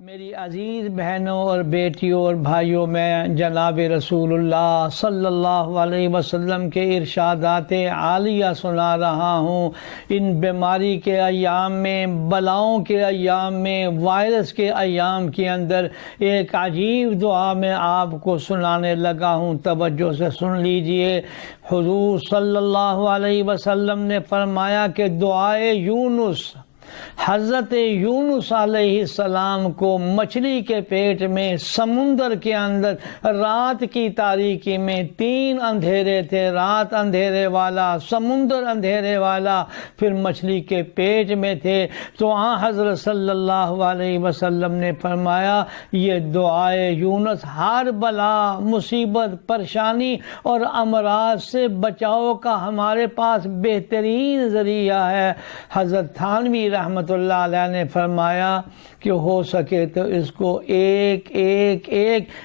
میری عزیز بہنوں اور بیٹیوں اور بھائیوں، میں جناب رسول اللہ صلی اللہ علیہ وسلم کے ارشادات عالیہ سنا رہا ہوں۔ ان بیماری کے ایام میں، بلاؤں کے ایام میں، وائرس کے ایام کے اندر ایک عجیب دعا میں آپ کو سنانے لگا ہوں، توجہ سے سن لیجئے۔ حضور صلی اللہ علیہ وسلم نے فرمایا کہ دعائے یونس، حضرت یونس علیہ السلام کو مچھلی کے پیٹ میں، سمندر کے اندر، رات کی تاریکی میں 3 اندھیرے تھے، رات اندھیرے والا، سمندر اندھیرے والا، پھر مچھلی کے پیٹ میں تھے، تو حضرت صلی اللہ علیہ وسلم نے فرمایا یہ دعائے یونس ہر بلا، مصیبت، پریشانی اور امراض سے بچاؤ کا ہمارے پاس بہترین ذریعہ ہے۔ حضرت تھانوی رحمت اللہ علیہ نے فرمایا کہ ہو سکے تو اس کو ایک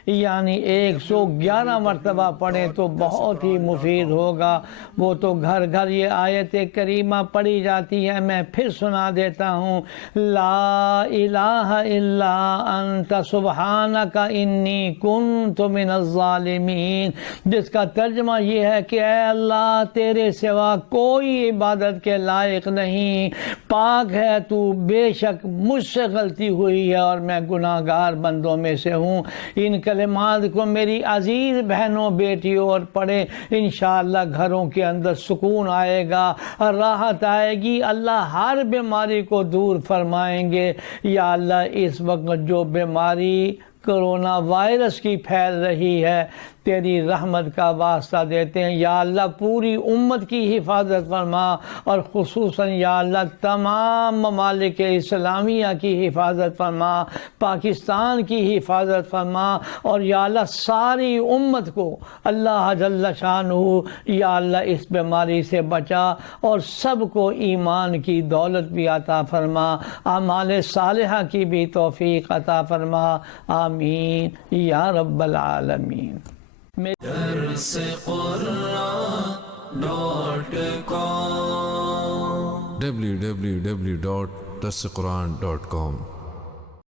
یعنی 111 مرتبہ پڑھیں تو بہت ہی مفید ہوگا۔ وہ تو گھر گھر یہ آیت کریمہ پڑھی جاتی ہے، میں پھر سنا دیتا ہوں۔ لا الہ الا انت سبحانک انی کنت من الظالمین، جس کا ترجمہ یہ ہے کہ اے اللہ تیرے سوا کوئی عبادت کے لائق نہیں، پاک ہے تو، بے شک مجھ سے غلطی ہوئی ہے اور میں گناہگار بندوں میں سے ہوں۔ ان کلمات کو میری عزیز بہنوں، بیٹیوں اور پڑھیں، انشاءاللہ گھروں کے اندر سکون آئے گا، راحت آئے گی، اللہ ہر بیماری کو دور فرمائیں گے۔ یا اللہ اس وقت جو بیماری کرونا وائرس کی پھیل رہی ہے، تیری رحمت کا واسطہ دیتے ہیں، یا اللہ پوری امت کی حفاظت فرما، اور خصوصاً یا اللہ تمام ممالک اسلامیہ کی حفاظت فرما، پاکستان کی حفاظت فرما، اور یا اللہ ساری امت کو اللہ جل شانہ یا اللہ اس بیماری سے بچا، اور سب کو ایمان کی دولت بھی عطا فرما، اعمال صالحہ کی بھی توفیق عطا فرما، آمین یا رب العالمین۔ درس قرآن .com www.درسقرآن.com